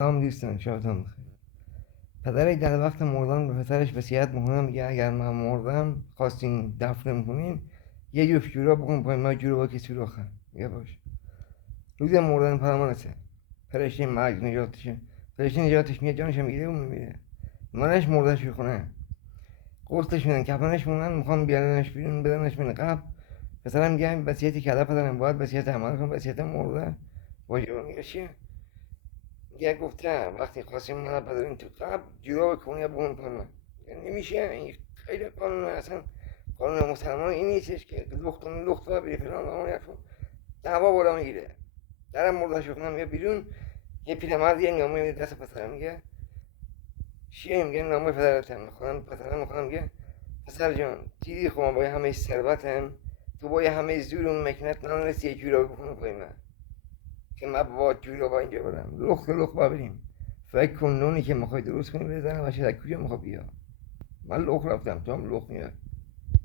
سلام دوستان، شبتون بخیر. پدری در وقت مردن به پسرش وصیت میکنه، میگه اگر من مردم خواستین دفنم کنین یه جفت جوراب بکن پای من، جورابا که سوراخه میگه باش. روز مردن فرامانته، فرشته مرگ نجاتشه، فرشته نجاتش میگه جانش میگیره و میمیره. منش مردش میکنه، قرصش میدن، کفنش میدن، میخوان بیارنش بیرون بدنش من قبل. پسرم میگه وصیتی کرده پدرم، باید وصیت عمل کنم، وصیت مرده باشه. میگه چیه؟ یه گفته وقتی خواستیم منو بذارین تو قبل جوراب کنه بگون پای من. یعنی نمیشه، این خیلی قانون اصلا قانون مسلمان این نیستش که لخت را بری فلان قانون یکشون دعوا بالا میگیره. درم مرداشو کنم میگه بیرون، یه پیرمرد یه نامه دست پسرم میگه چیه؟ میگه نامه پدرتم میخوام. پسرم میخوام میگه پسر جان دیدی خب با همه ثروتم تو با همه زور و مکنت نانستی یه جوراب بکنه پای من که من با جوراب اینجا برم لخت با بریم. فکر کن نونی که میخوای درست کنی بزنم و از کجا میخوای بیا. من لخ رفتم تو هم لخ میاد.